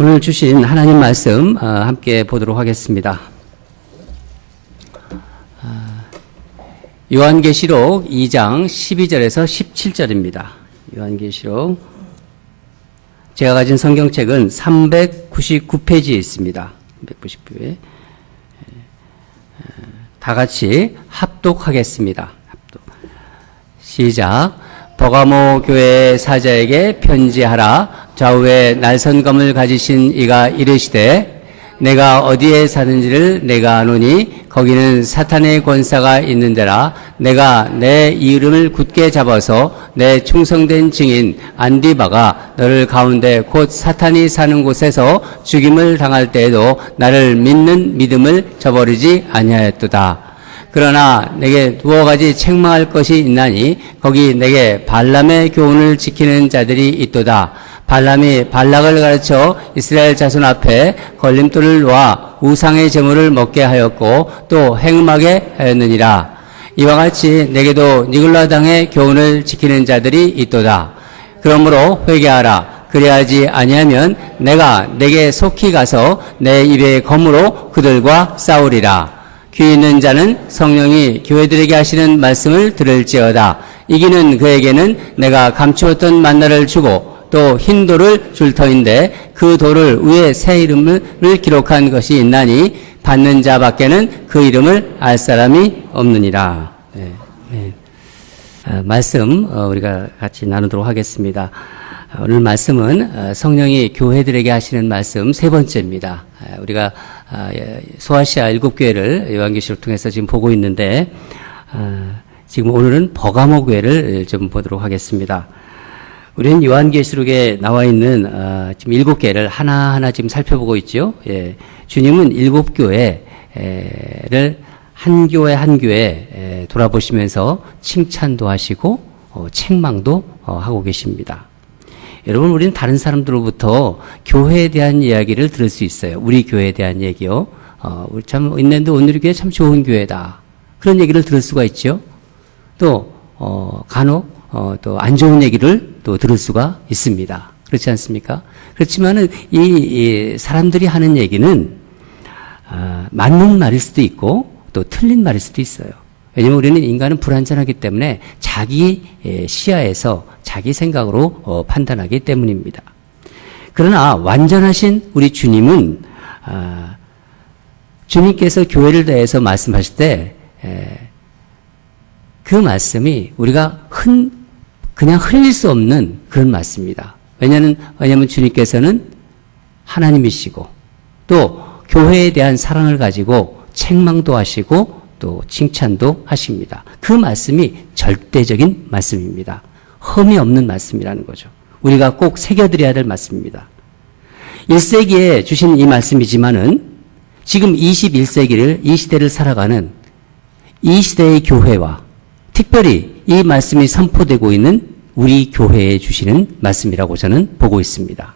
오늘 주신 하나님 말씀 함께 보도록 하겠습니다. 요한계시록 2장 12절에서 17절입니다. 요한계시록 제가 가진 성경책은 399페이지에 있습니다. 399페이지에 다 같이 합독하겠습니다. 시작. 버가모 교회 사자에게 편지하라. 좌우에 날선검을 가지신 이가 이르시되 내가 어디에 사는지를 내가 아노니 거기는 사탄의 권사가 있는 데라. 내가 내 이름을 굳게 잡아서 내 충성된 증인 안디바가 너를 가운데 곧 사탄이 사는 곳에서 죽임을 당할 때에도 나를 믿는 믿음을 저버리지 아니하였도다. 그러나 내게 두어 가지 책망할 것이 있나니 거기 내게 발람의 교훈을 지키는 자들이 있도다. 발람이 발락을 가르쳐 이스라엘 자손 앞에 걸림돌을 놓아 우상의 제물을 먹게 하였고 또 행음하게 하였느니라. 이와 같이 내게도 니글라 당의 교훈을 지키는 자들이 있도다. 그러므로 회개하라. 그래야지 아니하면 내가 내게 속히 가서 내 입의 검으로 그들과 싸우리라. 귀 있는 자는 성령이 교회들에게 하시는 말씀을 들을지어다. 이기는 그에게는 내가 감추었던 만나를 주고 또 흰 돌을 줄 터인데 그 돌을 위에 새 이름을 기록한 것이 있나니 받는 자 밖에는 그 이름을 알 사람이 없느니라. 말씀 우리가 같이 나누도록 하겠습니다. 오늘 말씀은 성령이 교회들에게 하시는 말씀 세 번째입니다. 우리가 소아시아 7교회를 요한계시록 통해서 지금 보고 있는데 지금 오늘은 버가모 교회를 좀 보도록 하겠습니다. 우리는 요한계시록에 나와 있는 지금 7개를 하나하나 지금 살펴보고 있죠. 예, 주님은 7교회를 한 교회 한 교회 돌아보시면서 칭찬도 하시고 책망도 하고 계십니다. 여러분, 우리는 다른 사람들로부터 교회에 대한 이야기를 들을 수 있어요. 우리 교회에 대한 얘기요. 우리 참 인랜드 오늘의 교회 참 좋은 교회다. 그런 얘기를 들을 수가 있죠. 또 간혹 또 안 좋은 얘기를 또 들을 수가 있습니다. 그렇지 않습니까? 그렇지만은 이 사람들이 하는 얘기는 맞는 말일 수도 있고 또 틀린 말일 수도 있어요. 왜냐하면 우리는 인간은 불완전하기 때문에 자기 시야에서 자기 생각으로 판단하기 때문입니다. 그러나 완전하신 우리 주님은 주님께서 교회를 대해서 말씀하실 때 그 말씀이 우리가 그냥 흘릴 수 없는 그런 말씀입니다. 왜냐하면 주님께서는 하나님이시고 또 교회에 대한 사랑을 가지고 책망도 하시고 또 칭찬도 하십니다. 그 말씀이 절대적인 말씀입니다. 흠이 없는 말씀이라는 거죠. 우리가 꼭 새겨드려야 될 말씀입니다. 1세기에 주신 이 말씀이지만은 지금 21세기를 이 시대를 살아가는 이 시대의 교회와 특별히 이 말씀이 선포되고 있는 우리 교회에 주시는 말씀이라고 저는 보고 있습니다.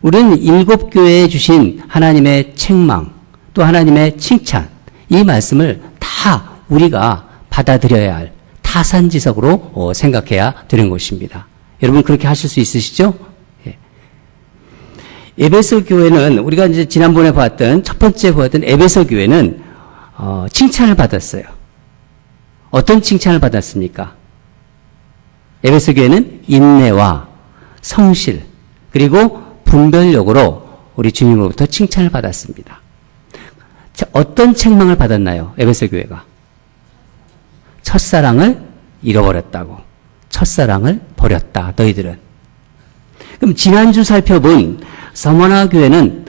우리는 7교회에 주신 하나님의 책망 또 하나님의 칭찬 이 말씀을 다 우리가 받아들여야 할 타산지석으로 생각해야 되는 것입니다. 여러분 그렇게 하실 수 있으시죠? 예. 에베소 교회는 우리가 이제 지난번에 첫 번째 보았던 에베소 교회는 칭찬을 받았어요. 어떤 칭찬을 받았습니까? 에베소 교회는 인내와 성실 그리고 분별력으로 우리 주님으로부터 칭찬을 받았습니다. 자, 어떤 책망을 받았나요? 에베소 교회가 첫사랑을 잃어버렸다고. 첫사랑을 버렸다 너희들은. 그럼 지난주 살펴본 서머나 교회는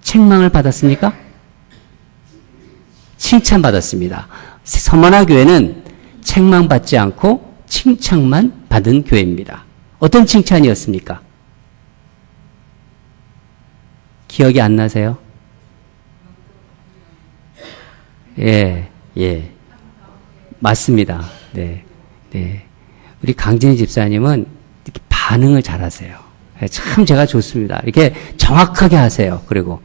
책망을 받았습니까? 칭찬받았습니다. 서머나 교회는 책망받지 않고 칭찬만 받은 교회입니다. 어떤 칭찬이었습니까? 기억이 안 나세요? 예. 맞습니다. 네. 우리 강진희 집사님은 이렇게 반응을 잘 하세요. 참 제가 좋습니다. 이렇게 정확하게 하세요. 그리고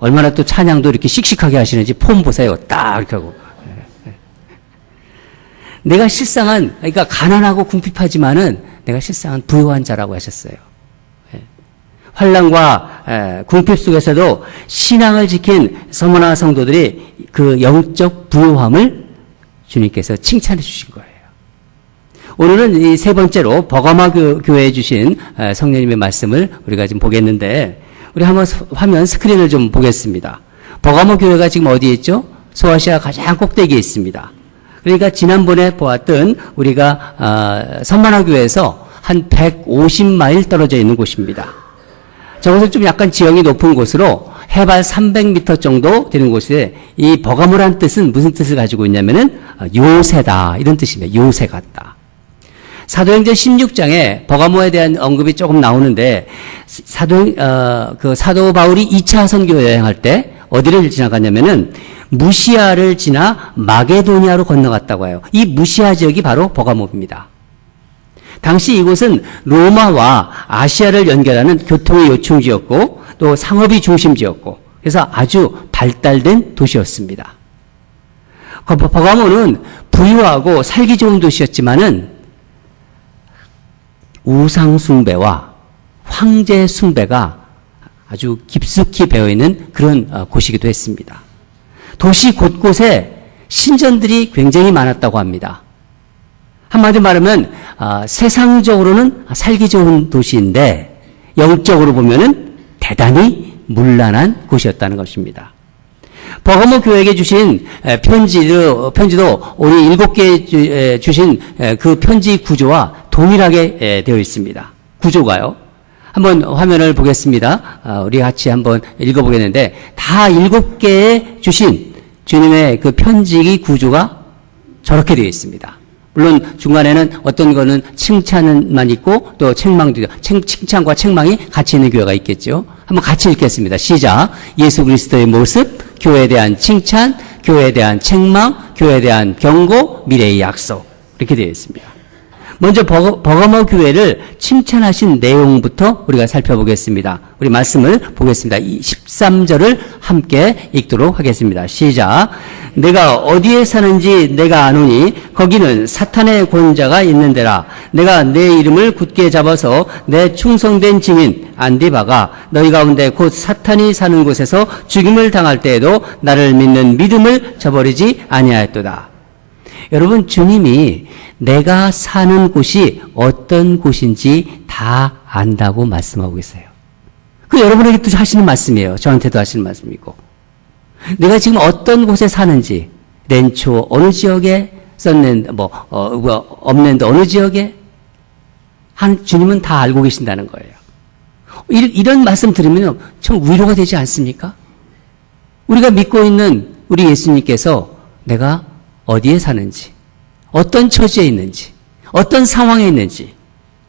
얼마나 또 찬양도 이렇게 씩씩하게 하시는지 폼 보세요. 딱 이렇게 하고. 내가 실상은 그러니까 가난하고 궁핍하지만은 내가 실상은 부유한 자라고 하셨어요. 환란과 궁핍 속에서도 신앙을 지킨 성모나 성도들이 그 영적 부요함을 주님께서 칭찬해 주신 거예요. 오늘은 이 세 번째로 버가모 교회에 주신 성령님의 말씀을 우리가 지금 보겠는데, 우리 한번 화면 스크린을 좀 보겠습니다. 버가모 교회가 지금 어디에 있죠? 소아시아 가장 꼭대기에 있습니다. 그러니까 지난번에 보았던 우리가 선만화 교회에서 한 150마일 떨어져 있는 곳입니다. 저것은 좀 약간 지형이 높은 곳으로 해발 300m 정도 되는 곳에, 이 버가모란 뜻은 무슨 뜻을 가지고 있냐면은 요새다, 이런 뜻입니다. 요새 같다. 사도행전 16장에 버가모에 대한 언급이 조금 나오는데, 사도 바울이 2차 선교 여행할 때 어디를 지나갔냐면은 무시아를 지나 마게도니아로 건너갔다고 해요. 이 무시아 지역이 바로 버가모입니다. 당시 이곳은 로마와 아시아를 연결하는 교통의 요충지였고 또 상업이 중심지였고, 그래서 아주 발달된 도시였습니다. 버가모는 부유하고 살기 좋은 도시였지만은 우상 숭배와 황제 숭배가 아주 깊숙이 배어있는 그런 곳이기도 했습니다. 도시 곳곳에 신전들이 굉장히 많았다고 합니다. 한마디로 말하면 세상적으로는 살기 좋은 도시인데 영적으로 보면은 대단히 문란한 곳이었다는 것입니다. 버가모 교회에게 주신 편지도 우리 7개 주신 그 편지 구조와 동일하게 되어 있습니다. 구조가요. 한번 화면을 보겠습니다. 우리 같이 한번 읽어보겠는데, 다 7개의 주신 주님의 그 편지 구조가 저렇게 되어 있습니다. 물론 중간에는 어떤 거는 칭찬만 있고 또 책망도, 칭찬과 책망이 같이 있는 교회가 있겠죠. 한번 같이 읽겠습니다. 시작. 예수 그리스도의 모습, 교회에 대한 칭찬, 교회에 대한 책망, 교회에 대한 경고, 미래의 약속, 이렇게 되어 있습니다. 먼저 버가모 교회를 칭찬하신 내용부터 우리가 살펴보겠습니다. 우리 말씀을 보겠습니다. 13절을 함께 읽도록 하겠습니다. 시작. 내가 어디에 사는지 내가 아노니 거기는 사탄의 권자가 있는 데라. 내가 내 이름을 굳게 잡아서 내 충성된 증인 안디바가 너희 가운데 곧 사탄이 사는 곳에서 죽임을 당할 때에도 나를 믿는 믿음을 저버리지 아니하였도다. 여러분, 주님이 내가 사는 곳이 어떤 곳인지 다 안다고 말씀하고 계세요. 그 여러분에게도 하시는 말씀이에요. 저한테도 하시는 말씀이고. 내가 지금 어떤 곳에 사는지, 렌초 어느 지역에, 썬랜드 업랜드 어느 지역에, 주님은 다 알고 계신다는 거예요. 이런 말씀 들으면 참 위로가 되지 않습니까? 우리가 믿고 있는 우리 예수님께서 내가 어디에 사는지, 어떤 처지에 있는지, 어떤 상황에 있는지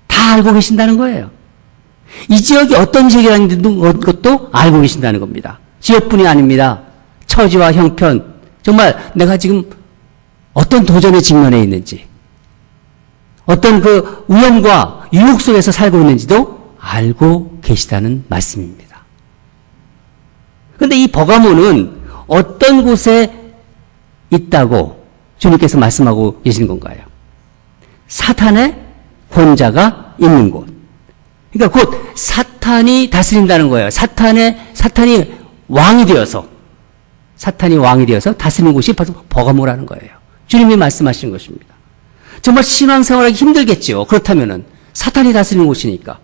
다 알고 계신다는 거예요. 이 지역이 어떤 지역이라는 것도 알고 계신다는 겁니다. 지역뿐이 아닙니다. 처지와 형편, 정말 내가 지금 어떤 도전에 직면해 있는지, 어떤 그 위험과 유혹 속에서 살고 있는지도 알고 계시다는 말씀입니다. 그런데 이 버가모는 어떤 곳에 있다고 주님께서 말씀하고 계신 건가요? 사탄의 권자가 있는 곳. 그러니까 곧 사탄이 다스린다는 거예요. 사탄이 왕이 되어서 다스리는 곳이 바로 버가모라는 거예요. 주님이 말씀하신 것입니다. 정말 신앙생활하기 힘들겠죠. 그렇다면은 사탄이 다스리는 곳이니까.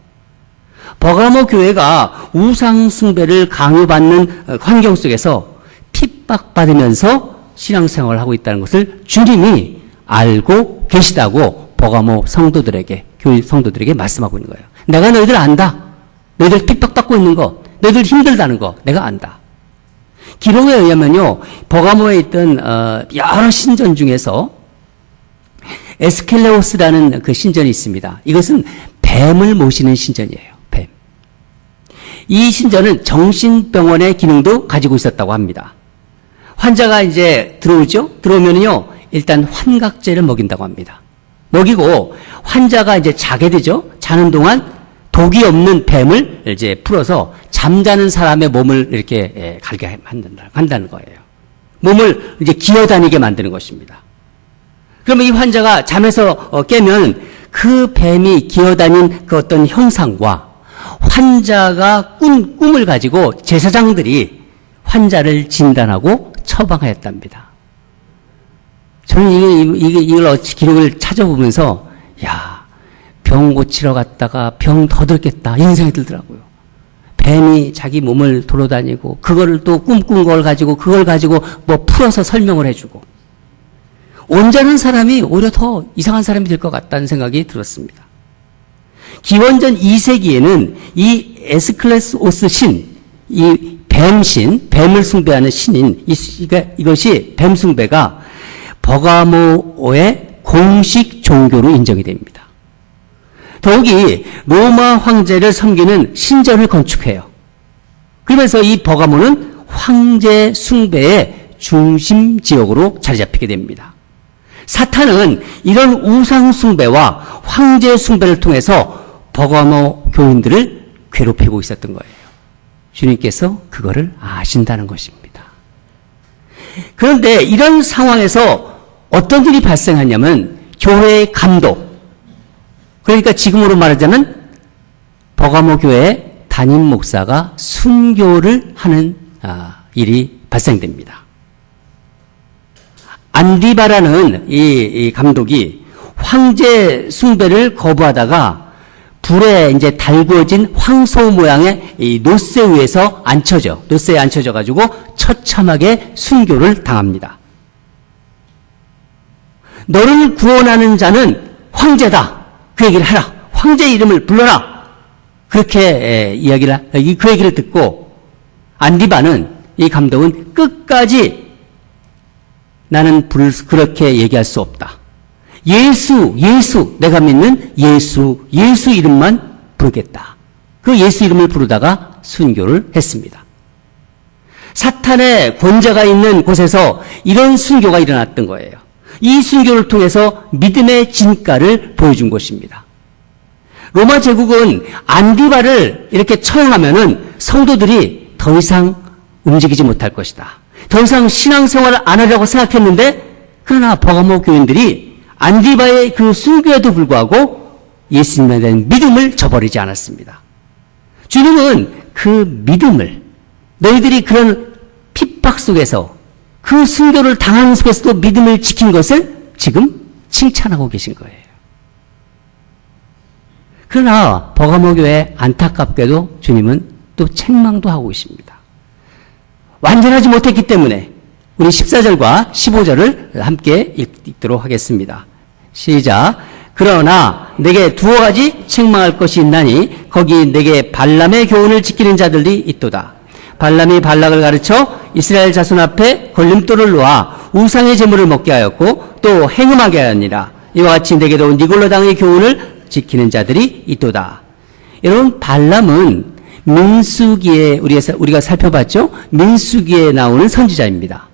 버가모 교회가 우상 숭배를 강요받는 환경 속에서 핍박받으면서 신앙생활을 하고 있다는 것을 주님이 알고 계시다고 버가모 성도들에게, 교회 성도들에게 말씀하고 있는 거예요. 내가 너희들 안다. 너희들 핍박받고 있는 거, 너희들 힘들다는 거 내가 안다. 기록에 의하면요, 버가모에 있던 여러 신전 중에서 에스켈레오스라는 그 신전이 있습니다. 이것은 뱀을 모시는 신전이에요. 뱀. 이 신전은 정신병원의 기능도 가지고 있었다고 합니다. 환자가 이제 들어오면요, 일단 환각제를 먹인다고 합니다. 먹이고 환자가 이제 자게 되죠. 자는 동안 독이 없는 뱀을 이제 풀어서 잠자는 사람의 몸을 이렇게 갈게 한다는 거예요. 몸을 이제 기어다니게 만드는 것입니다. 그러면 이 환자가 잠에서 깨면 그 뱀이 기어다닌 그 어떤 형상과 환자가 꾼 꿈을 가지고 제사장들이 환자를 진단하고 처방하였답니다. 저는 이걸 기록을 찾아보면서, 야, 병 고치러 갔다가 병 더 들겠다, 이런 생각이 들더라고요. 뱀이 자기 몸을 돌아다니고, 그거를 또 꿈꾼 걸 가지고, 그걸 가지고 뭐 풀어서 설명을 해주고, 온전한 사람이 오히려 더 이상한 사람이 될 것 같다는 생각이 들었습니다. 기원전 2세기에는 이 에스클레오스 신, 이 뱀신, 뱀을 숭배하는 신인, 이것이 뱀 숭배가 버가모의 공식 종교로 인정이 됩니다. 더욱이 로마 황제를 섬기는 신전을 건축해요. 그러면서 이 버가모는 황제 숭배의 중심 지역으로 자리 잡히게 됩니다. 사탄은 이런 우상 숭배와 황제 숭배를 통해서 버가모 교인들을 괴롭히고 있었던 거예요. 주님께서 그거를 아신다는 것입니다. 그런데 이런 상황에서 어떤 일이 발생하냐면 교회의 감독, 그러니까 지금으로 말하자면 버가모 교회 담임 목사가 순교를 하는 일이 발생됩니다. 안디바라는 이 감독이 황제 숭배를 거부하다가 불에 이제 달구어진 황소 모양의 이 노새 위에서 노새에 앉혀져 가지고 처참하게 순교를 당합니다. 너를 구원하는 자는 황제다. 그 얘기를 하라. 황제 이름을 불러라. 그렇게 그 얘기를 듣고 안디바는, 이 감독은 끝까지 나는 그렇게 얘기할 수 없다. 예수, 내가 믿는 예수 이름만 부르겠다. 그 예수 이름을 부르다가 순교를 했습니다. 사탄의 권자가 있는 곳에서 이런 순교가 일어났던 거예요. 이 순교를 통해서 믿음의 진가를 보여준 것입니다. 로마 제국은 안디바를 이렇게 처형하면은 성도들이 더 이상 움직이지 못할 것이다. 더 이상 신앙생활을 안 하려고 생각했는데, 그러나 버가모 교인들이 안디바의 그 순교에도 불구하고 예수님에 대한 믿음을 저버리지 않았습니다. 주님은 그 믿음을, 너희들이 그런 핍박 속에서, 그 순교를 당하는 속에서도 믿음을 지킨 것을 지금 칭찬하고 계신 거예요. 그러나 버가모 교회 안타깝게도 주님은 또 책망도 하고 있습니다. 완전하지 못했기 때문에 우리 14절과 15절을 함께 읽도록 하겠습니다. 시작. 그러나 내게 두어 가지 책망할 것이 있나니 거기 내게 발람의 교훈을 지키는 자들이 있도다. 발람이 발락을 가르쳐 이스라엘 자손 앞에 걸림돌을 놓아 우상의 제물을 먹게 하였고 또 행음하게 하였니라. 이와 같이 내게도 니골로 당의 교훈을 지키는 자들이 있도다. 여러분, 발람은 민수기에 우리가 살펴봤죠? 민수기에 나오는 선지자입니다.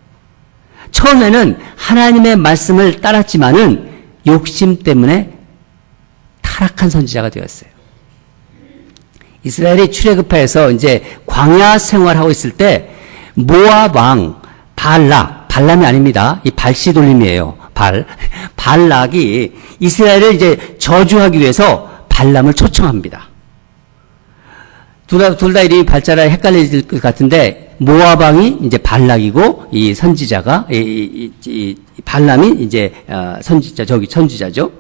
처음에는 하나님의 말씀을 따랐지만은 욕심 때문에 타락한 선지자가 되었어요. 이스라엘이 출애굽해서 이제 광야 생활하고 있을 때 모압 왕 발람이 아닙니다. 이 발씨 돌림이에요. 발락이 이스라엘을 이제 저주하기 위해서 발람을 초청합니다. 둘 다 이름이 발자라 헷갈릴 것 같은데 모압 왕이 이제 발락이고 이 선지자가 이 발람이 이제 선지자죠.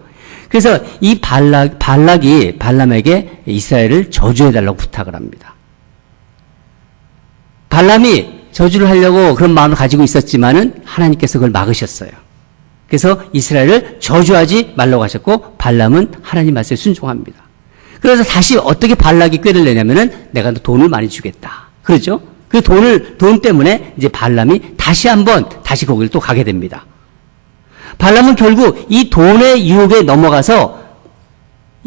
그래서 이 발락이 발람에게 이스라엘을 저주해달라고 부탁을 합니다. 발람이 저주를 하려고 그런 마음을 가지고 있었지만은 하나님께서 그걸 막으셨어요. 그래서 이스라엘을 저주하지 말라고 하셨고 발람은 하나님 말씀에 순종합니다. 그래서 다시 어떻게 발락이 꾀를 내냐면은 내가 돈을 많이 주겠다. 그렇죠? 그 돈 때문에 이제 발람이 다시 거기를 또 가게 됩니다. 발람은 결국 이 돈의 유혹에 넘어가서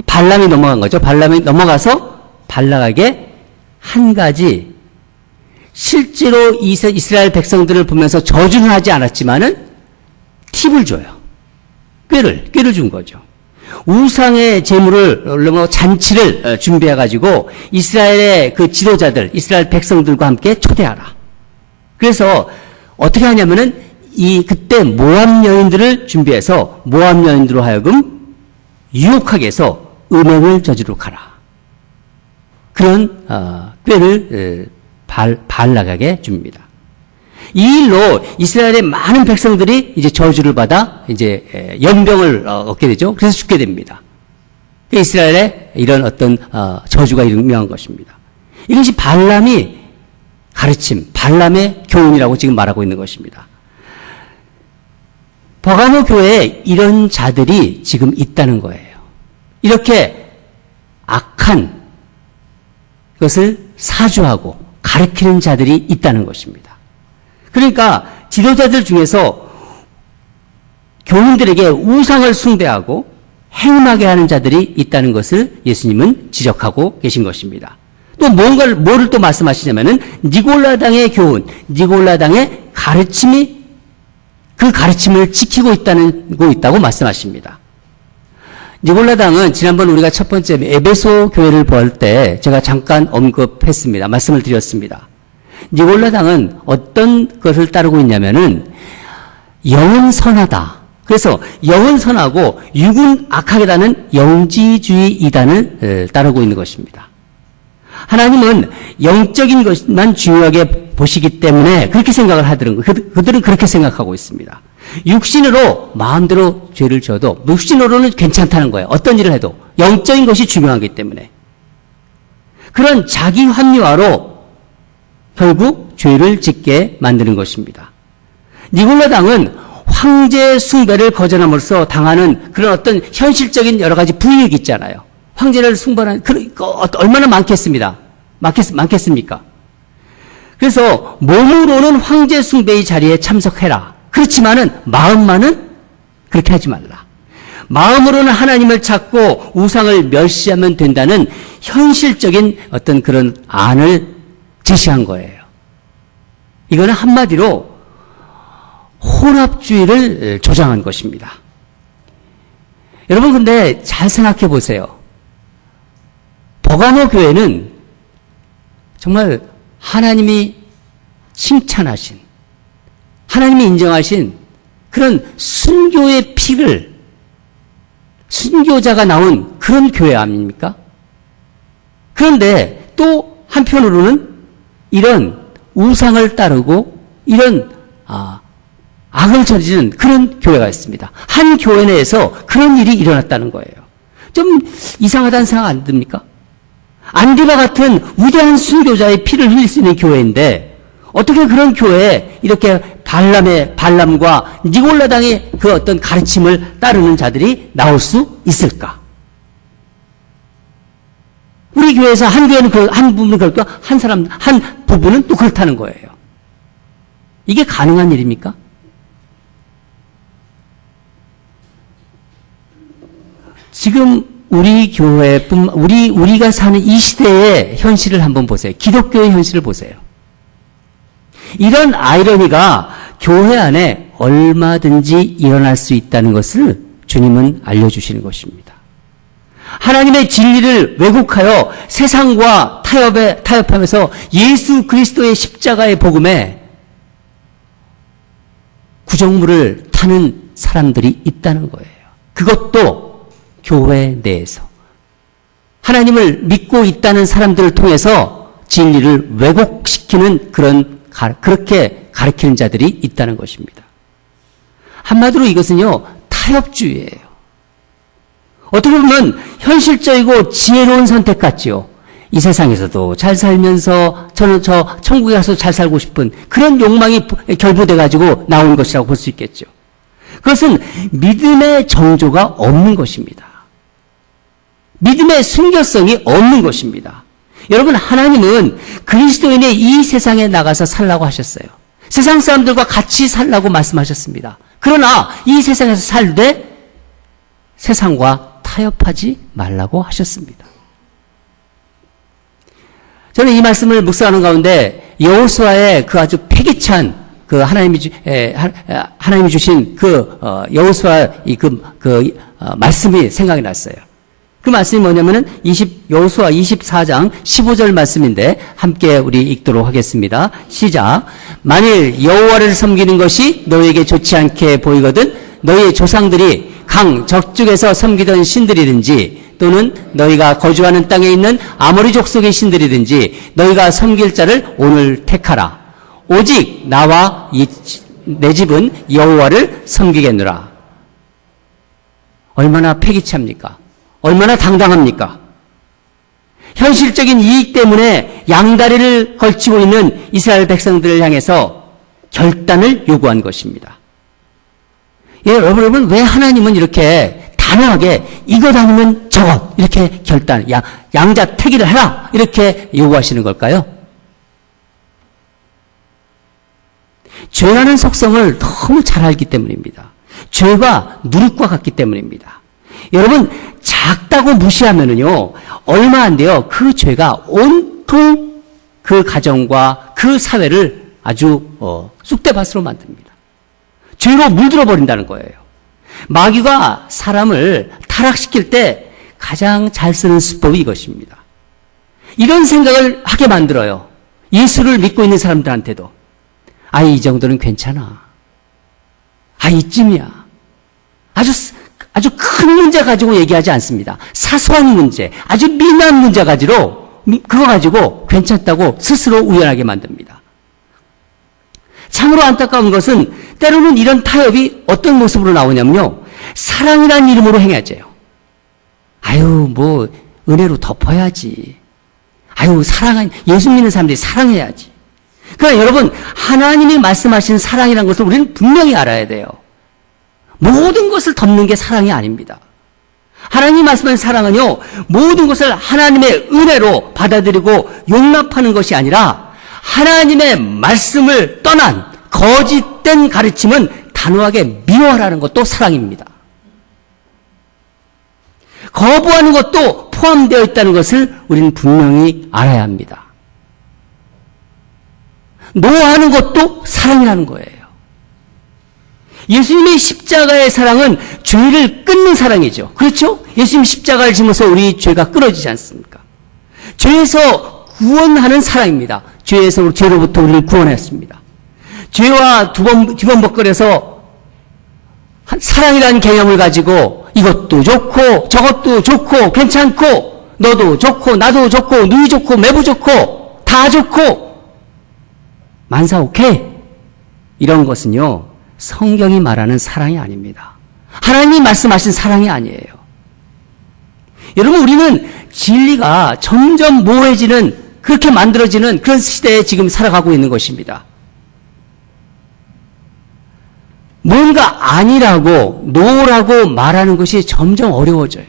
발람이 넘어간 거죠. 발람이 넘어가서 발락에게 한 가지 실제로 이스라엘 백성들을 보면서 저주는 하지 않았지만은 팁을 줘요. 꾀를 준 거죠. 우상의 제물을 잔치를 준비해 가지고 이스라엘의 그 지도자들, 이스라엘 백성들과 함께 초대하라. 그래서 어떻게 하냐면은 그때 모압 여인들을 준비해서 모압 여인들로 하여금 유혹하게 해서 음행을 저지르도록 하라. 그런 꾀를 발라가게 줍니다. 이 일로 이스라엘의 많은 백성들이 이제 저주를 받아 이제 연병을 얻게 되죠. 그래서 죽게 됩니다. 이스라엘의 이런 어떤 저주가 유명한 것입니다. 이것이 발람이 가르침, 발람의 교훈이라고 지금 말하고 있는 것입니다. 버가모 교회에 이런 자들이 지금 있다는 거예요. 이렇게 악한 것을 사주하고 가르치는 자들이 있다는 것입니다. 그러니까 지도자들 중에서 교인들에게 우상을 숭배하고 행음하게 하는 자들이 있다는 것을 예수님은 지적하고 계신 것입니다. 또 뭐를 또 말씀하시냐면은 니골라당의 교훈, 니골라당의 가르침이 그 가르침을 지키고 있다고 말씀하십니다. 니골라당은 지난번 우리가 첫 번째 에베소 교회를 볼 때 제가 잠깐 언급했습니다. 말씀을 드렸습니다. 니골라당은 어떤 것을 따르고 있냐면은 영은 선하다. 그래서 영은 선하고 육은 악하게라는 영지주의 이단을 따르고 있는 것입니다. 하나님은 영적인 것만 중요하게 보시기 때문에 그렇게 생각을 하더라고요. 그들은 그렇게 생각하고 있습니다. 육신으로 마음대로 죄를 져도 육신으로는 괜찮다는 거예요. 어떤 일을 해도 영적인 것이 중요하기 때문에. 그런 자기 합리화로 결국 죄를 짓게 만드는 것입니다. 니골라당은 황제 숭배를 거절함으로써 당하는 그런 어떤 현실적인 여러 가지 불이익이 있잖아요. 황제를 숭배하는 얼마나 많겠습니다. 많겠습니까? 그래서 몸으로는 황제 숭배의 자리에 참석해라. 그렇지만은 마음만은 그렇게 하지 말라. 마음으로는 하나님을 찾고 우상을 멸시하면 된다는 현실적인 어떤 그런 안을 제시한 거예요. 이거는 한마디로 혼합주의를 조장한 것입니다. 여러분 근데 잘 생각해 보세요. 버가모 교회는 정말 하나님이 칭찬하신, 하나님이 인정하신 그런 순교의 피를, 순교자가 나온 그런 교회 아닙니까? 그런데 또 한편으로는 이런 우상을 따르고 이런 악을 저지르는 그런 교회가 있습니다. 한 교회 내에서 그런 일이 일어났다는 거예요. 좀 이상하다는 생각 안 듭니까? 안디바 같은 위대한 순교자의 피를 흘릴 수 있는 교회인데 어떻게 그런 교회에 이렇게 발람과 니골라당의 그 어떤 가르침을 따르는 자들이 나올 수 있을까? 우리 교회에서 한 교회는 한 부분은 그렇고 한 부분은 또 그렇다는 거예요. 이게 가능한 일입니까? 지금 우리 교회뿐만 우리가 사는 이 시대의 현실을 한번 보세요. 기독교의 현실을 보세요. 이런 아이러니가 교회 안에 얼마든지 일어날 수 있다는 것을 주님은 알려주시는 것입니다. 하나님의 진리를 왜곡하여 세상과 타협하면서 예수 그리스도의 십자가의 복음에 구정물을 타는 사람들이 있다는 거예요. 그것도 교회 내에서 하나님을 믿고 있다는 사람들을 통해서 진리를 왜곡시키는 그렇게 가르치는 자들이 있다는 것입니다. 한마디로 이것은요, 타협주의예요. 어떻게 보면 현실적이고 지혜로운 선택 같지요. 이 세상에서도 잘 살면서 저 천국에 가서 잘 살고 싶은 그런 욕망이 결부돼 가지고 나온 것이라고 볼 수 있겠죠. 그것은 믿음의 정조가 없는 것입니다. 믿음의 순결성이 없는 것입니다. 여러분, 하나님은 그리스도인의 이 세상에 나가서 살라고 하셨어요. 세상 사람들과 같이 살라고 말씀하셨습니다. 그러나 이 세상에서 살되 세상과 타협하지 말라고 하셨습니다. 저는 이 말씀을 묵상하는 가운데 여호수아의 그 아주 패기찬 그 하나님이 주신 그 여호수아의 말씀이 생각이 났어요. 그 말씀이 뭐냐면은 여호수아 24장 15절 말씀인데 함께 우리 읽도록 하겠습니다. 시작. 만일 여호와를 섬기는 것이 너에게 좋지 않게 보이거든 너희의 조상들이 강 저쪽에서 섬기던 신들이든지 또는 너희가 거주하는 땅에 있는 아모리 족속의 신들이든지 너희가 섬길 자를 오늘 택하라. 오직 나와 내 집은 여호와를 섬기겠노라. 얼마나 패기찹니까? 얼마나 당당합니까? 현실적인 이익 때문에 양다리를 걸치고 있는 이스라엘 백성들을 향해서 결단을 요구한 것입니다. 예, 여러분, 왜 하나님은 이렇게 단호하게 이것 아니면 저것 이렇게 양자택일을 해라 이렇게 요구하시는 걸까요? 죄라는 속성을 너무 잘 알기 때문입니다. 죄가 누룩과 같기 때문입니다. 여러분, 작다고 무시하면은요, 얼마 안 돼요. 그 죄가 온통 그 가정과 그 사회를 아주 쑥대밭으로 만듭니다. 죄로 물들어 버린다는 거예요. 마귀가 사람을 타락시킬 때 가장 잘 쓰는 수법이 이것입니다. 이런 생각을 하게 만들어요. 예수를 믿고 있는 사람들한테도. 이 정도는 괜찮아. 이쯤이야. 아주 큰 문제 가지고 얘기하지 않습니다. 사소한 문제, 아주 미미한 문제 그거 가지고 괜찮다고 스스로 우연하게 만듭니다. 참으로 안타까운 것은 때로는 이런 타협이 어떤 모습으로 나오냐면요. 사랑이라는 이름으로 행해져요. 은혜로 덮어야지. 예수 믿는 사람들이 사랑해야지. 그러나 여러분, 하나님이 말씀하신 사랑이라는 것을 우리는 분명히 알아야 돼요. 모든 것을 덮는 게 사랑이 아닙니다. 하나님 말씀하신 사랑은요, 모든 것을 하나님의 은혜로 받아들이고 용납하는 것이 아니라 하나님의 말씀을 떠난 거짓된 가르침은 단호하게 미워하라는 것도 사랑입니다. 거부하는 것도 포함되어 있다는 것을 우리는 분명히 알아야 합니다. 노하는 것도 사랑이라는 거예요. 예수님의 십자가의 사랑은 죄를 끊는 사랑이죠. 그렇죠? 예수님 십자가를 지면서 우리 죄가 끊어지지 않습니까? 죄에서 구원하는 사랑입니다. 죄로부터 우리를 구원했습니다. 죄와 뒤범벅거려서 사랑이라는 개념을 가지고 이것도 좋고 저것도 좋고 괜찮고 너도 좋고 나도 좋고 누이 좋고 매부 좋고 다 좋고 만사 오케이 이런 것은요 성경이 말하는 사랑이 아닙니다. 하나님이 말씀하신 사랑이 아니에요. 여러분, 우리는 진리가 점점 모호해지는, 그렇게 만들어지는 그런 시대에 지금 살아가고 있는 것입니다. 뭔가 아니라고, 노라고 말하는 것이 점점 어려워져요.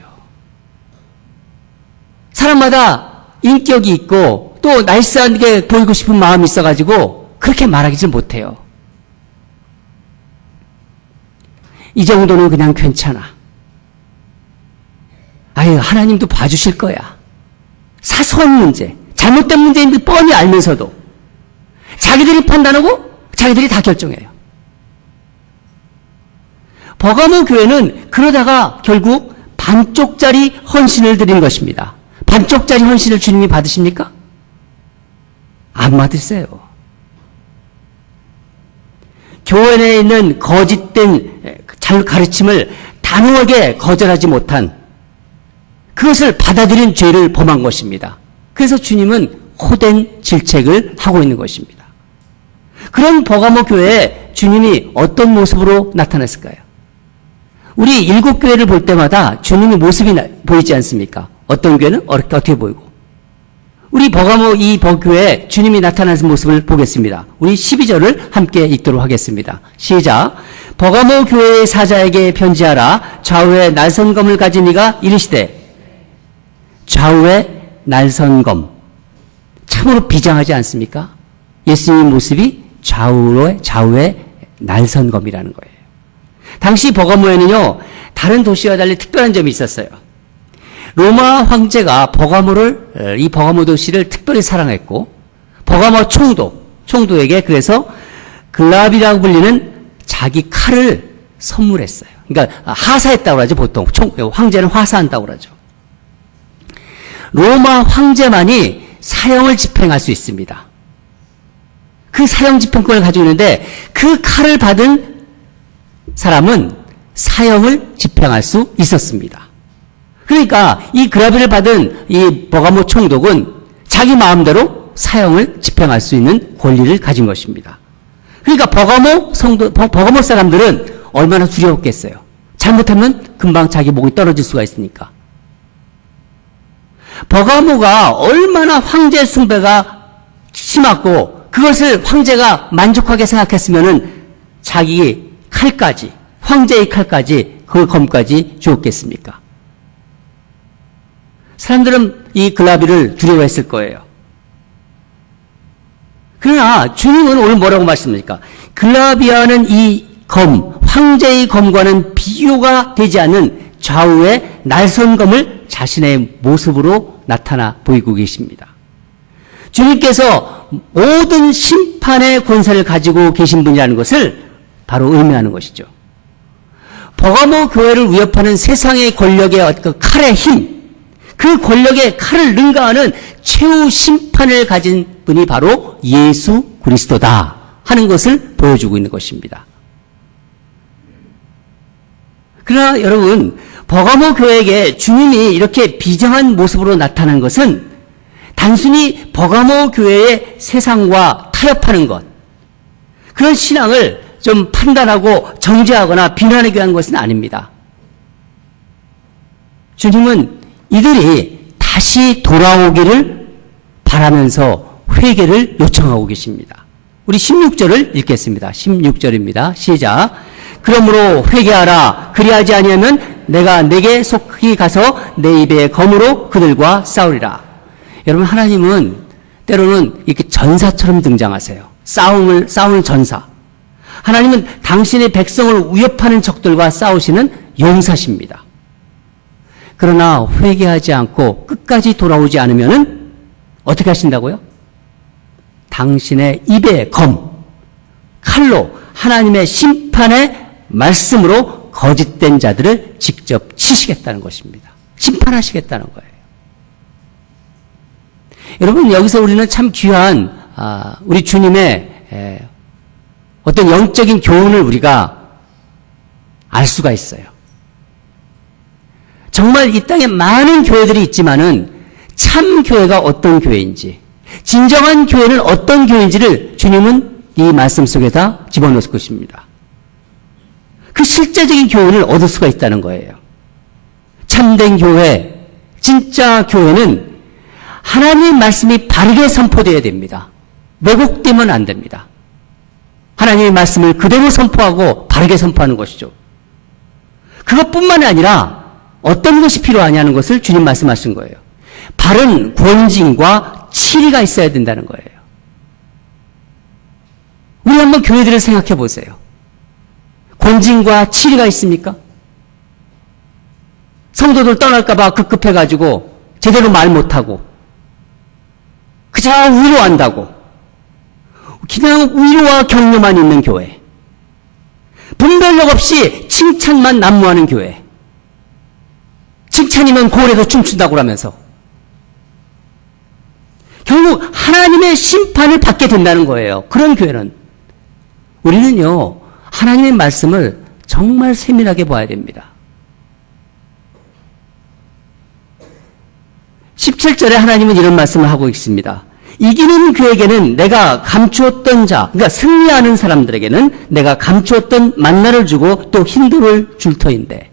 사람마다 인격이 있고 또 나이스하게 보이고 싶은 마음이 있어가지고 그렇게 말하기를 못해요. 이 정도는 그냥 괜찮아. 하나님도 봐주실 거야. 사소한 문제, 잘못된 문제인데 뻔히 알면서도 자기들이 판단하고 자기들이 다 결정해요. 버가모 교회는 그러다가 결국 반쪽짜리 헌신을 드린 것입니다. 반쪽짜리 헌신을 주님이 받으십니까? 안 받으세요. 교회 내에 있는 거짓된 가르침을 단호하게 거절하지 못한 그것을 받아들인 죄를 범한 것입니다. 그래서 주님은 호된 질책을 하고 있는 것입니다. 그런 버가모 교회에 주님이 어떤 모습으로 나타났을까요? 우리 일곱 교회를 볼 때마다 주님의 모습이 보이지 않습니까? 어떤 교회는 어떻게 보이고 우리 버가모 이 교회에 주님이 나타나는 모습을 보겠습니다. 우리 12절을 함께 읽도록 하겠습니다. 시작. 버가모 교회의 사자에게 편지하라. 좌우에 날선검을 가진 이가 이르시되. 좌우에 날선검. 참으로 비장하지 않습니까? 예수님의 모습이 좌우에 날선검이라는 거예요. 당시 버가모에는요, 다른 도시와 달리 특별한 점이 있었어요. 로마 황제가 이 버가모 도시를 특별히 사랑했고, 버가모 총독에게 그래서 글랍이라고 불리는 자기 칼을 선물했어요. 그러니까 하사했다고 그러죠, 보통. 황제는 화사한다고 그러죠. 로마 황제만이 사형을 집행할 수 있습니다. 그 사형 집행권을 가지고 있는데 그 칼을 받은 사람은 사형을 집행할 수 있었습니다. 그러니까 이 그라비를 받은 이 버가모 총독은 자기 마음대로 사형을 집행할 수 있는 권리를 가진 것입니다. 그러니까 버가모 사람들은 얼마나 두려웠겠어요. 잘못하면 금방 자기 목이 떨어질 수가 있으니까. 버가모가 얼마나 황제 숭배가 심했고 그것을 황제가 만족하게 생각했으면은 자기 칼까지, 황제의 칼까지, 그 검까지 주었겠습니까? 사람들은 이 글라비를 두려워했을 거예요. 그러나 주님은 오늘 뭐라고 말씀합니까? 글라비아는 이 검, 황제의 검과는 비교가 되지 않는 좌우의 날선 검을 자신의 모습으로 나타나 보이고 계십니다. 주님께서 모든 심판의 권세를 가지고 계신 분이라는 것을 바로 의미하는 것이죠. 버가모 교회를 위협하는 세상의 권력의 그 칼의 힘, 그 권력의 칼을 능가하는 최후 심판을 가진 분이 바로 예수 그리스도다 하는 것을 보여주고 있는 것입니다. 그러나 여러분, 버가모 교회에게 주님이 이렇게 비장한 모습으로 나타난 것은 단순히 버가모 교회의 세상과 타협하는 것, 그런 신앙을 좀 판단하고 정죄하거나 비난하기 위한 것은 아닙니다. 주님은 이들이 다시 돌아오기를 바라면서 회개를 요청하고 계십니다. 우리 16절을 읽겠습니다. 16절입니다. 시작. 그러므로 회개하라. 그리하지 아니하면 내가 내게 속히 가서 내 입에 검으로 그들과 싸우리라. 여러분, 하나님은 때로는 이렇게 전사처럼 등장하세요. 싸우는 전사. 하나님은 당신의 백성을 위협하는 적들과 싸우시는 용사십니다. 그러나 회개하지 않고 끝까지 돌아오지 않으면은 어떻게 하신다고요? 당신의 입에 검, 칼로 하나님의 심판의 말씀으로 거짓된 자들을 직접 치시겠다는 것입니다. 심판하시겠다는 거예요. 여러분, 여기서 우리는 참 귀한 우리 주님의 어떤 영적인 교훈을 우리가 알 수가 있어요. 정말 이 땅에 많은 교회들이 있지만은 참 교회가 어떤 교회인지, 진정한 교회는 어떤 교회인지를 주님은 이 말씀 속에다 집어넣을 것입니다. 그 실제적인 교훈을 얻을 수가 있다는 거예요. 참된 교회, 진짜 교회는 하나님의 말씀이 바르게 선포되어야 됩니다. 왜곡되면 안 됩니다. 하나님의 말씀을 그대로 선포하고 바르게 선포하는 것이죠. 그것뿐만이 아니라 어떤 것이 필요하냐는 것을 주님 말씀하신 거예요. 바른 권징과 치리가 있어야 된다는 거예요. 우리 한번 교회들을 생각해 보세요. 권징과 치리가 있습니까? 성도들 떠날까봐 급급해가지고 제대로 말 못하고 그저 위로한다고 그냥 위로와 격려만 있는 교회, 분별력 없이 칭찬만 난무하는 교회, 칭찬이면 고래도 춤춘다고 하면서 결국 하나님의 심판을 받게 된다는 거예요. 그런 교회는. 우리는요, 하나님의 말씀을 정말 세밀하게 봐야 됩니다. 17절에 하나님은 이런 말씀을 하고 있습니다. 이기는 그에게는 내가 감추었던 자, 그러니까 승리하는 사람들에게는 내가 감추었던 만나를 주고 또 흰돌을 줄 터인데,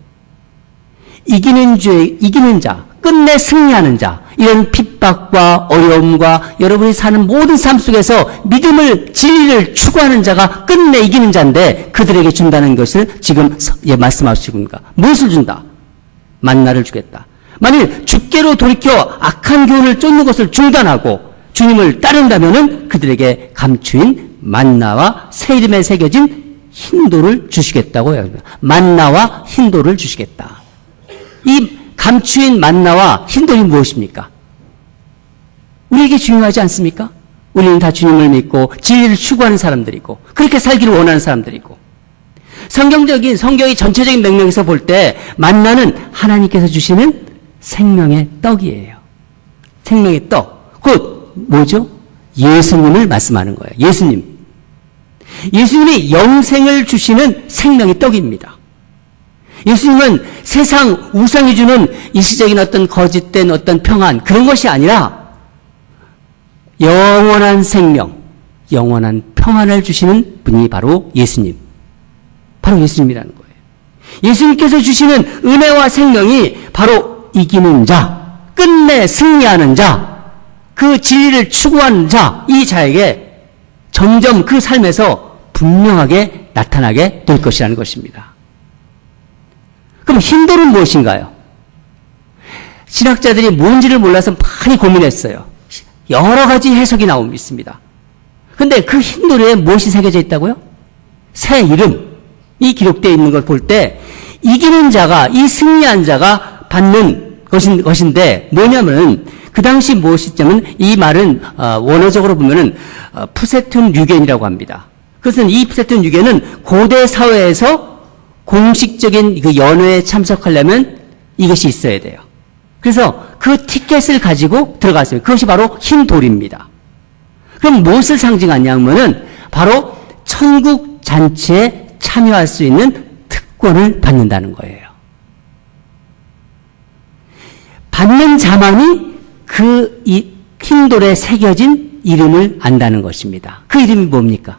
이기는 자, 끝내 승리하는 자, 이런 핍박과 어려움과 여러분이 사는 모든 삶 속에서 믿음을, 진리를 추구하는 자가 끝내 이기는 자인데 그들에게 준다는 것을 지금 말씀하시니까 무엇을 준다? 만나를 주겠다. 만일 주께로 돌이켜 악한 교훈을 쫓는 것을 중단하고 주님을 따른다면은 그들에게 감추인 만나와 새 이름에 새겨진 흰돌을 주시겠다고 해요. 만나와 흰돌을 주시겠다. 이 감추인 만나와 흰돌이 무엇입니까? 우리에게 중요하지 않습니까? 우리는 다 주님을 믿고 진리를 추구하는 사람들이고 그렇게 살기를 원하는 사람들이고, 성경의 전체적인 맥락에서 볼 때 만나는 하나님께서 주시는 생명의 떡이에요. 생명의 떡. 곧 뭐죠? 예수님을 말씀하는 거예요. 예수님이 영생을 주시는 생명의 떡입니다. 예수님은 세상 우상이 주는 일시적인 어떤 거짓된 어떤 평안, 그런 것이 아니라 영원한 생명, 영원한 평안을 주시는 분이 바로 예수님. 바로 예수님이라는 거예요. 예수님께서 주시는 은혜와 생명이 바로 이기는 자, 끝내 승리하는 자, 그 진리를 추구하는 자, 이 자에게 점점 그 삶에서 분명하게 나타나게 될 것이라는 것입니다. 그럼 힌돌은 무엇인가요? 신학자들이 뭔지를 몰라서 많이 고민했어요. 여러 가지 해석이 나옵니다. 근데 그 힌돌에 무엇이 새겨져 있다고요? 새 이름이 기록되어 있는 걸 볼 때 이기는 자가, 이 승리한 자가 받는 것인데 뭐냐면 그 당시 무엇이냐면 이 말은 원어적으로 보면은 푸세툰 유겐이라고 합니다. 그것은 이 푸세툰 유겐은 고대 사회에서 공식적인 그 연회에 참석하려면 이것이 있어야 돼요. 그래서 그 티켓을 가지고 들어갔어요. 그것이 바로 흰 돌입니다. 그럼 무엇을 상징하냐면은 바로 천국 잔치에 참여할 수 있는 특권을 받는다는 거예요. 받는 자만이 그 흰 돌에 새겨진 이름을 안다는 것입니다. 그 이름이 뭡니까?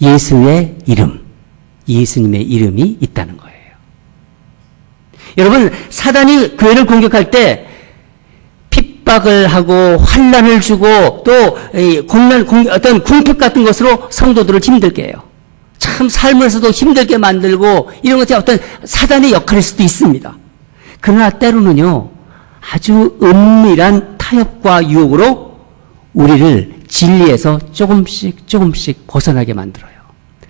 예수의 이름, 예수님의 이름이 있다는 거예요. 여러분, 사단이 교회를 공격할 때 핍박을 하고 환난을 주고 또 어떤 궁핍 같은 것으로 성도들을 힘들게 해요. 참 삶에서도 힘들게 만들고 이런 것이 어떤 사단의 역할일 수도 있습니다. 그러나 때로는요, 아주 은밀한 타협과 유혹으로 우리를 진리에서 조금씩 벗어나게 만들어요.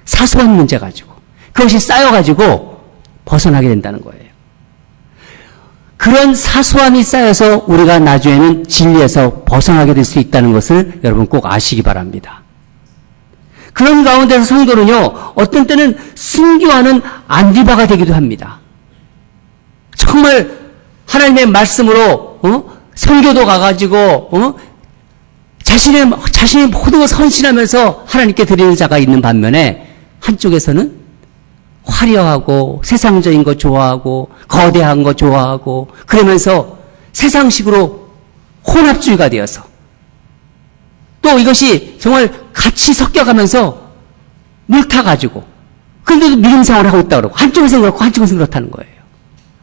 사소한 문제 가지고. 그것이 쌓여가지고 벗어나게 된다는 거예요. 그런 사소함이 쌓여서 우리가 나중에는 진리에서 벗어나게 될 수 있다는 것을 여러분 꼭 아시기 바랍니다. 그런 가운데서 성도는요, 어떤 때는 순교하는 안디바가 되기도 합니다. 정말 하나님의 말씀으로 선교도 가가지고 자신의 모든 것을 헌신하면서 하나님께 드리는 자가 있는 반면에 한쪽에서는 화려하고 세상적인 거 좋아하고 거대한 거 좋아하고 그러면서 세상식으로 혼합주의가 되어서 또 이것이 정말 같이 섞여가면서 물타가지고 그런데도 믿음 생활을 하고 있다고 그러고 한쪽에서는 그렇고 한쪽에서는 그렇다는 거예요.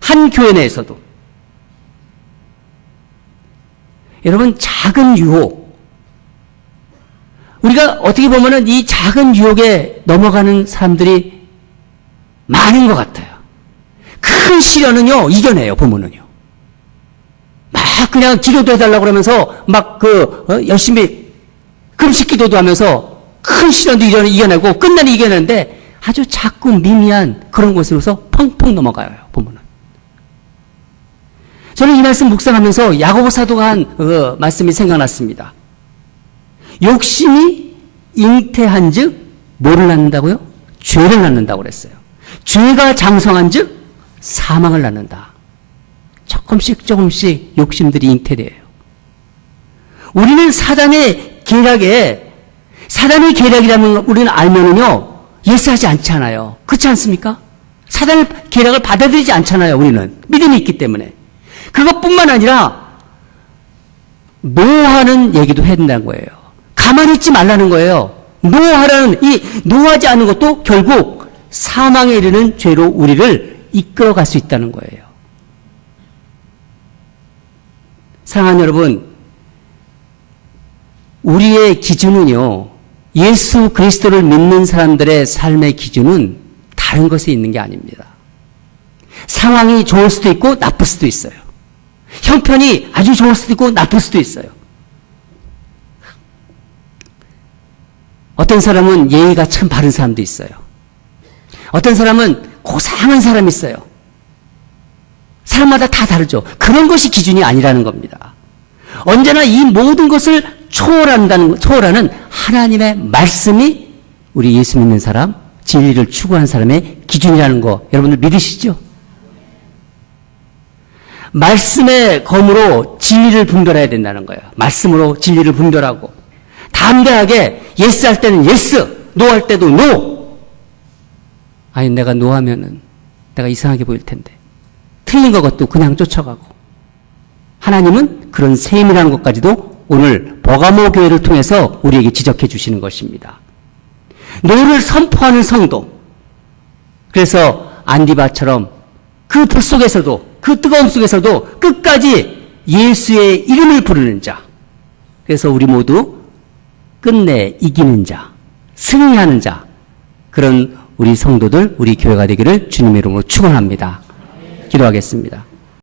한 교회 내에서도. 여러분, 작은 유혹, 우리가 어떻게 보면은 이 작은 유혹에 넘어가는 사람들이 많은 것 같아요. 큰 시련은요, 이겨내요, 보면은요. 막 그냥 기도도 해달라고 그러면서 막 열심히 금식 기도도 하면서 큰 시련도 이겨내고 끝내는 이겨내는데 아주 작고 미미한 그런 것으로서 펑펑 넘어가요, 보면은. 저는 이 말씀 묵상하면서 야고보 사도가 한 말씀이 생각났습니다. 욕심이 잉태한 즉 뭐를 낳는다고요? 죄를 낳는다고 그랬어요. 죄가 장성한 즉 사망을 낳는다. 조금씩 욕심들이 잉태돼요. 우리는 사단의 계략이라면 우리는 알면은요, 예스하지 않잖아요. 그렇지 않습니까? 사단의 계략을 받아들이지 않잖아요, 우리는. 믿음이 있기 때문에. 그것뿐만 아니라 노하는 얘기도 해야 된다는 거예요. 가만히 있지 말라는 거예요. 노하지 않는 것도 결국 사망에 이르는 죄로 우리를 이끌어갈 수 있다는 거예요. 사랑하는 여러분, 우리의 기준은요, 예수 그리스도를 믿는 사람들의 삶의 기준은 다른 것에 있는 게 아닙니다. 상황이 좋을 수도 있고 나쁠 수도 있어요. 형편이 아주 좋을 수도 있고 나쁠 수도 있어요. 어떤 사람은 예의가 참 바른 사람도 있어요. 어떤 사람은 고상한 사람이 있어요. 사람마다 다 다르죠. 그런 것이 기준이 아니라는 겁니다. 언제나 이 모든 것을 초월하는 하나님의 말씀이 우리 예수 믿는 사람, 진리를 추구하는 사람의 기준이라는 거 여러분들 믿으시죠? 말씀의 검으로 진리를 분별해야 된다는 거예요. 말씀으로 진리를 분별하고 담대하게 예스 할 때는 예스, 노 할 때도 노. 아니 내가 노 하면은 내가 이상하게 보일 텐데. 틀린 것도 그냥 쫓아가고. 하나님은 그런 세임이라는 것까지도 오늘 버가모 교회를 통해서 우리에게 지적해 주시는 것입니다. 노를 선포하는 성도. 그래서 안디바처럼 그 불 속에서도, 그 뜨거움 속에서도 끝까지 예수의 이름을 부르는 자. 그래서 우리 모두 끝내 이기는 자, 승리하는 자, 그런 우리 성도들, 우리 교회가 되기를 주님의 이름으로 축원합니다. 기도하겠습니다.